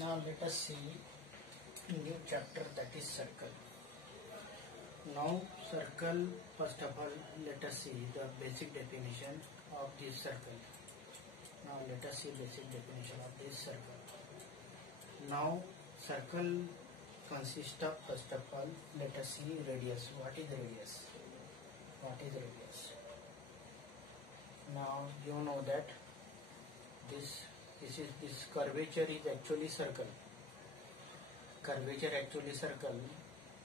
Now let us see new chapter, that is circle. Now circle, first of all let us see the basic definition of this circle. Now let us see basic definition of this circle. Now circle consists of, first of all let us see radius. What is radius? What is radius? Now you know that this curvature is actually circle. Curvature actually circle.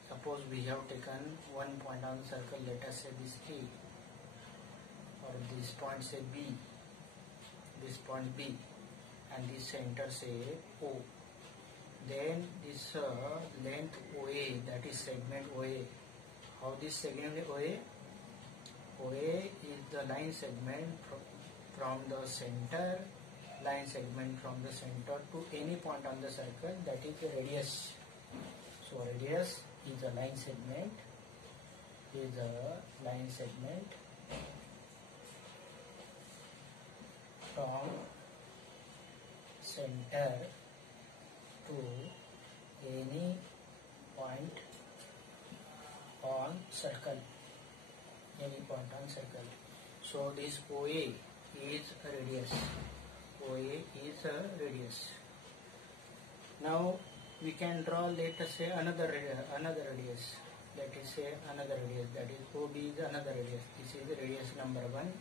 Suppose we have taken one point on circle, let us say this A, or this point say B, this point B, and this center say O. Then this length OA, that is segment OA. How this segment OA? OA is the line segment from the center, line segment from the center to any point on the circle, that is the radius. So radius is a line segment, from center to any point on circle, So this OA is a radius. Now we can draw, let us say another radius. Let us say another radius, that is OB is another radius. This is radius number 1.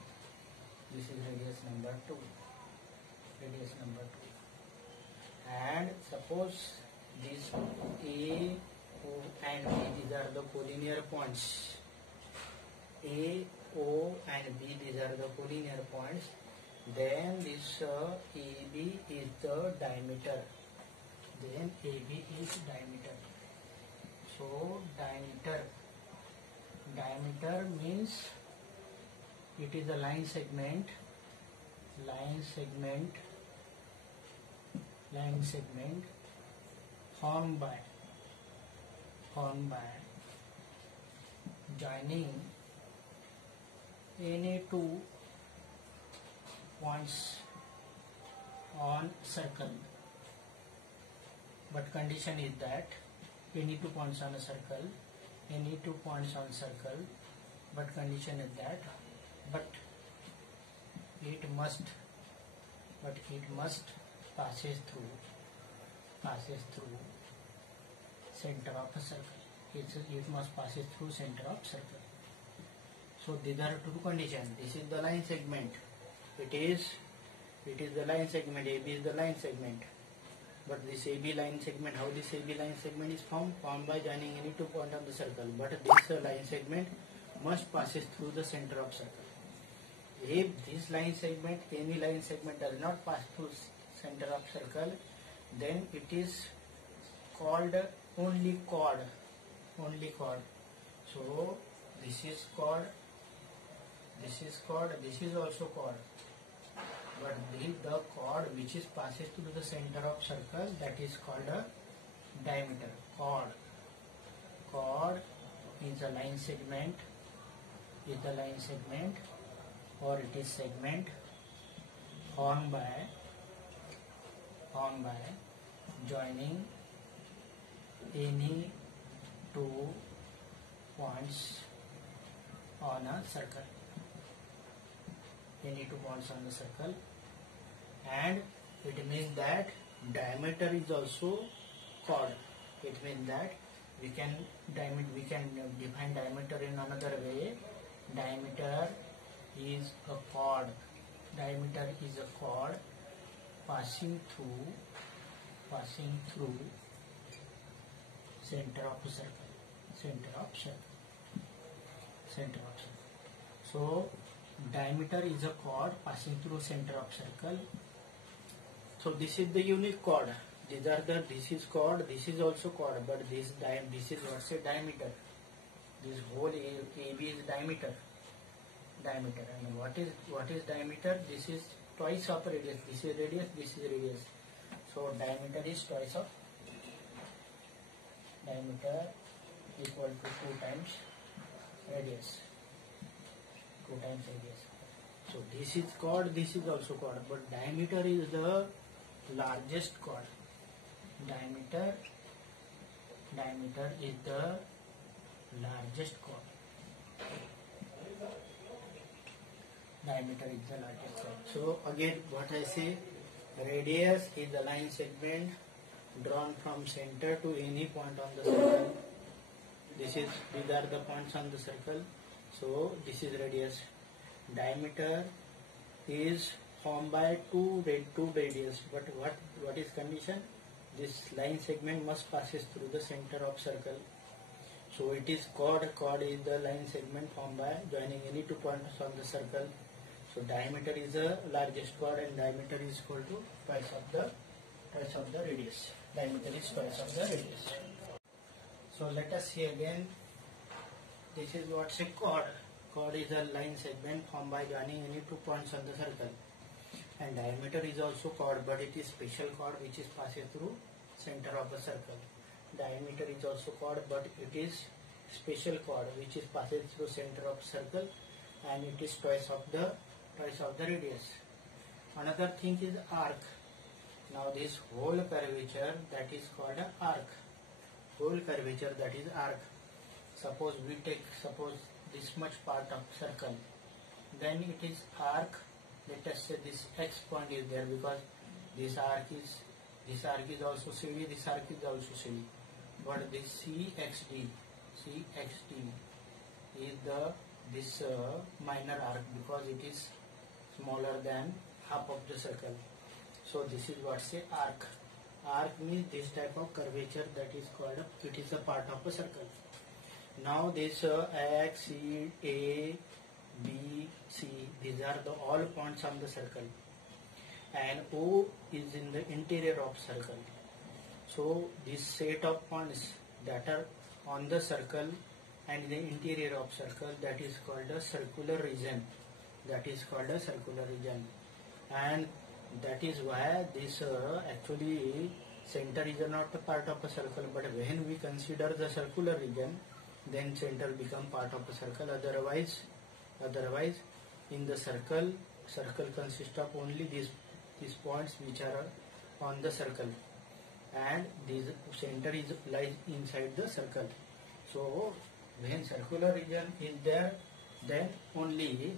This is radius number 2. And suppose this A, O and B, these are the collinear points. A, O and B, these are the collinear points. Then this AB is the diameter. So diameter means it is a line segment formed by joining any two points on circle. But condition is that any two points on circle, but condition is that, but it must passes through center of a circle. It must passes through center of circle. So these are two conditions. This is the line segment. It is the line segment. AB is the line segment. But this AB line segment, how this AB line segment is formed by joining any two points on the circle. But this line segment must passes through the center of circle. If this line segment, any line segment does not pass through center of circle, then it is called only chord. So this is chord, this is also chord. But the chord which is passes through the center of circle, that is called a diameter. Chord is a line segment, or it is segment formed by joining any two points on a circle. And it means that diameter is also chord. It means that we can define diameter in another way. Diameter is a chord passing through center of circle. So diameter is a chord passing through center of circle. So this is the unique chord. This is chord, this is also chord, but this is what's a diameter. This whole AB is diameter. And what is diameter? This is twice of radius. This is radius. So diameter is twice of diameter, equal to 2 times radius. So this is chord, this is also chord, but diameter is the largest chord. diameter is the largest chord. Diameter is the largest chord. So again what I say, radius is the line segment drawn from center to any point on the circle. These are the points on the circle. So this is radius. Diameter is formed by two radius. But what is condition? This line segment must passes through the center of circle. So it is chord. Chord is the line segment formed by joining any 2 points on the circle. So diameter is the largest chord, and diameter is equal to twice of the radius. Diameter is twice of the radius. So let us see again. This is what's a chord. Chord is a line segment formed by joining any 2 points on the circle. And diameter is also chord, but it is special chord which is passed through center of the circle. Diameter is also chord, but it is special chord which is passed through center of circle, and it is twice of the radius. Another thing is arc. Now this whole curvature, that is called an arc. Whole curvature, that is arc. Suppose we take this much part of circle, then it is arc. Let us say this x point is there, because this arc is also CD, this arc is also CD. But this CXD is this minor arc, because it is smaller than half of the circle. So this is what say arc. Arc means this type of curvature that is called, it is a part of a circle. Now this X, C, A, B, C, these are the all points on the circle, and O is in the interior of circle. So this set of points that are on the circle and the interior of circle, that is called a circular region. And that is why this actually center is not a part of a circle, but when we consider the circular region, then center become part of a circle. Otherwise in the circle consists of only these points which are on the circle, and this center lies inside the circle. So when circular region is there, then only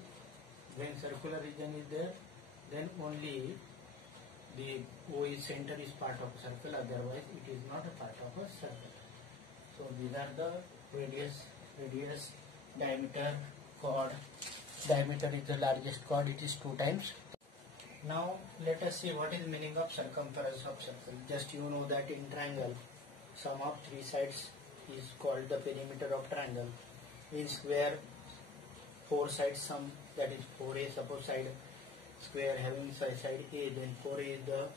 the O center is part of a circle, otherwise it is not a part of a circle. So these are the radius, diameter, chord. Diameter is the largest chord, it is 2 times. Now let us see what is meaning of circumference of circle. Just you know that in triangle, sum of 3 sides is called the perimeter of triangle. In square, 4 sides sum, that is 4a. Suppose side square having side a, then 4a is the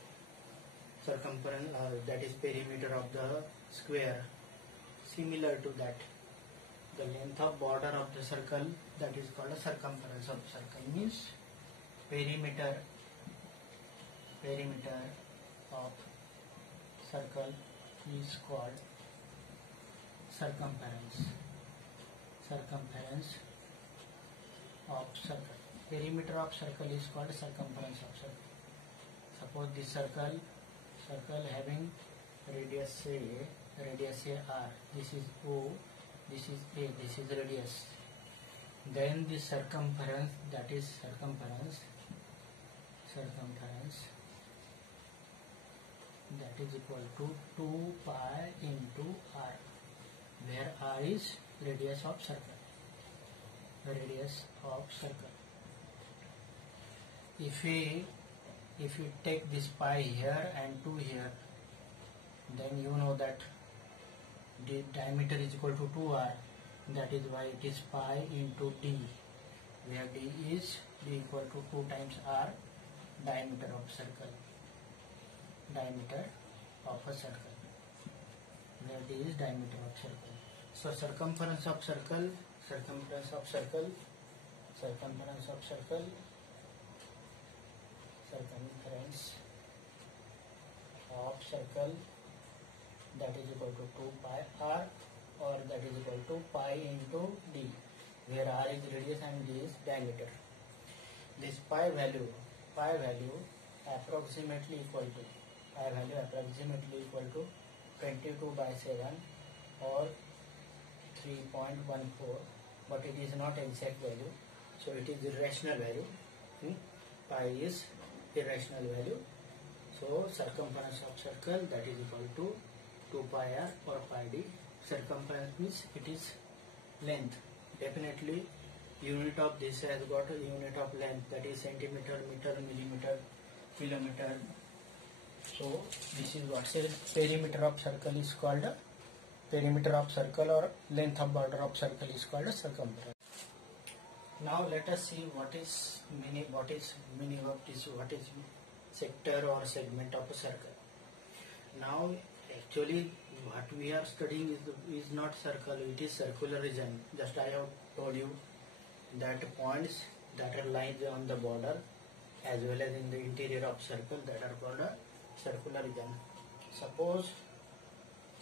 circumference, that is perimeter of the square. Similar to that, the length of border of the circle, that is called a circumference of the circle. Means perimeter of circle is called circumference of circle. Perimeter of circle is called circumference of circle. Suppose this circle having radius A R, this is O, this is A, this is radius. Then the circumference, that is circumference that is equal to 2 pi into R, where R is radius of circle. If we take this pi here and 2 here, then you know that the diameter is equal to 2R. That is why it is pi into D, where D is equal to 2 times R, diameter of a circle, where D is diameter of circle. So circumference of circle, that is equal to 2 pi R, or that is equal to pi into D, where R is radius and D is diameter. This pi value approximately equal to I value approximately equal to 22 by 7 or 3.14, but it is not exact value, so it is irrational value. Pi is irrational value, so circumference of circle, that is equal to 2 pi r or pi d. Circumference means it is length. Definitely unit of this has got a unit of length, that is centimeter, meter, millimeter, kilometer. So this is what says perimeter of circle is called a perimeter of circle, or length of border of circle is called a circumference. Now let us see what is meaning of this, what is sector or segment of a circle. Now actually what we are studying is not circle, it is circular region. Just I have told you that points that are lying on the border as well as in the interior of circle, that are called a circular region. Suppose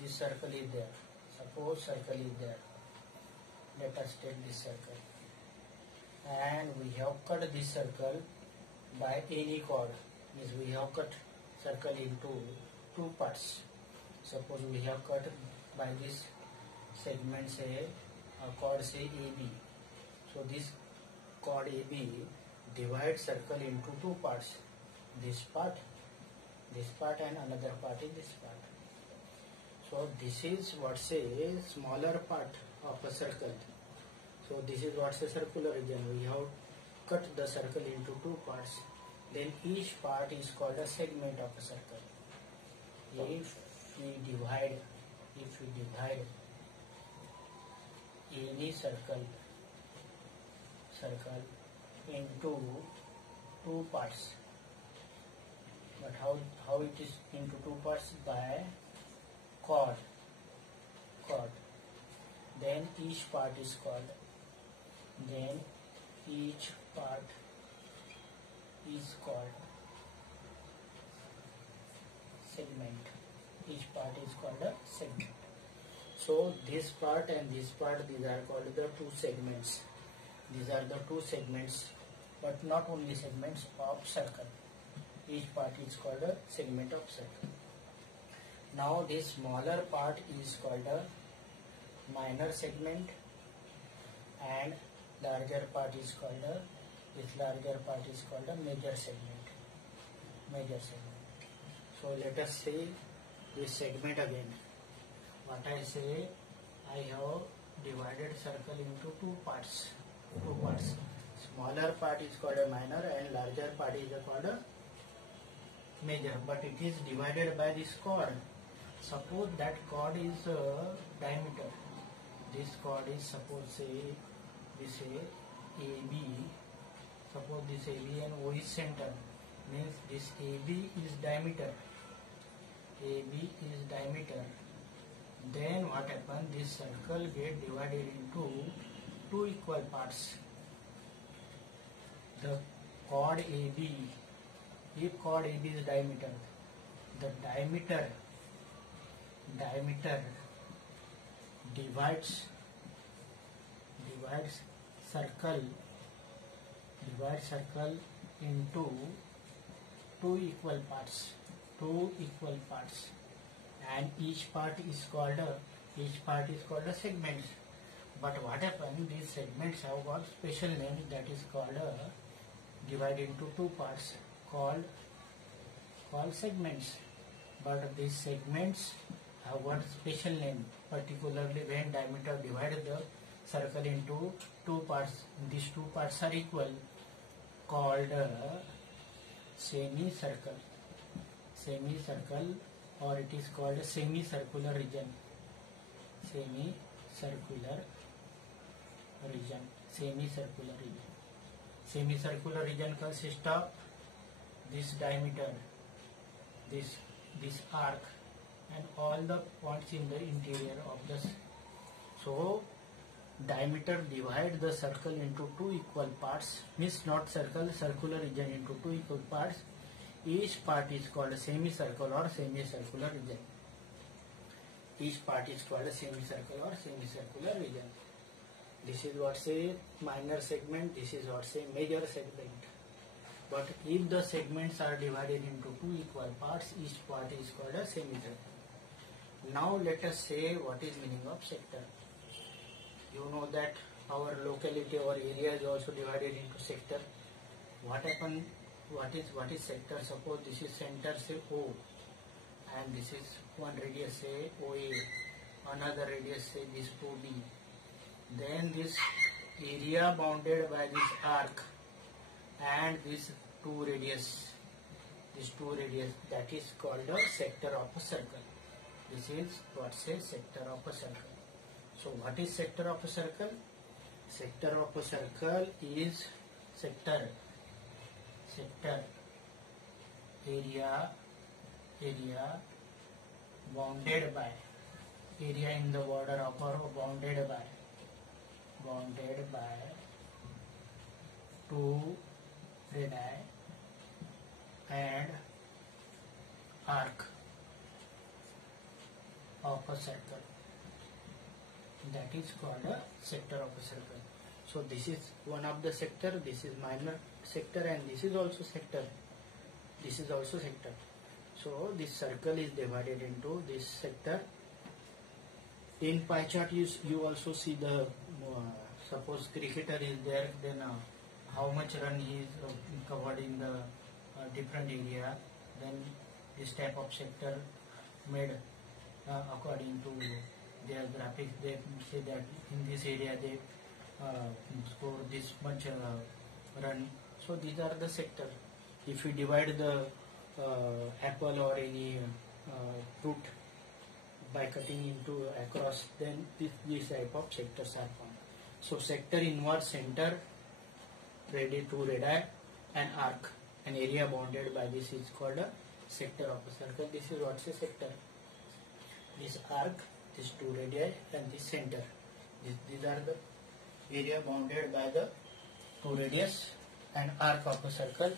this circle is there. Suppose circle is there. Let us take this circle. And we have cut this circle by any chord. Means we have cut circle into two parts. Suppose we have cut by this segment, say a chord, say AB. So this chord AB divides circle into two parts. This part and another part is this part. So this is what say smaller part of a circle. So this is what say circular region. We have cut the circle into two parts. Then each part is called a segment of a circle. If we divide any circle into two parts, but how it is into two parts? By chord. Then each part is called. Then each part is called segment. Each part is called a segment. So this part and this part, these are called the two segments. These are the two segments, but not only segments of circle. Each part is called a segment of circle. Now this smaller part is called a minor segment, and larger part is called a major segment. So let us say this segment again. What I say, I have divided circle into two parts. Smaller part is called a minor and larger part is called a major, but it is divided by this chord. Suppose that chord is diameter. This chord is, suppose say this AB. Suppose this AB and O is center. Means this AB is diameter. Then what happens? This circle get divided into two equal parts. The chord AB, if chord AB is diameter, the diameter divides circle into two equal parts, and each part is called a segment. But what happens? These segments have got special name, that is called divided into two parts, called segments. But these segments have got special name, particularly when diameter divided the circle into two parts. These two parts are equal, called semicircle, or it is called a semicircular region. Semicircular region consists of this diameter, this arc, and all the points in the interior of the. So diameter divide the circle into two equal parts, means not circle, circular region into two equal parts. Each part is called a semicircle or semicircular region. Each part is called a semicircle or semicircular region. This is what say minor segment, this is what say major segment. But if the segments are divided into two equal parts, each part is called a semicircle. Now let us say what is meaning of sector. You know that our locality or area is also divided into sector. What happen? What is sector? Suppose this is center, say O, and this is one radius, say OA, another radius, say this OB. Then this area bounded by this arc and this two radius, that is called a sector of a circle. This is what says sector of a circle. So what is sector of a circle? Sector of a circle is sector area bounded by, area in the border of or bounded by two radii and arc of a circle. That is called a sector of a circle. So this is one of the sector, this is minor sector, and this is also sector. So this circle is divided into this sector. In pie chart you also see the suppose cricketer is there, then how much run he is covered in the different area. Then this type of sector made according to their graphics. They say that in this area they score this much run. So these are the sector. If you divide the apple or any fruit by cutting into across, then this type of sectors are formed. So sector involves center, two radii and arc. An area bounded by this is called a sector of a circle. This is what's a sector. This arc, this two radii and this center. These are the area bounded by the two radius and arc of a circle.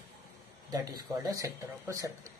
That is called a sector of a circle.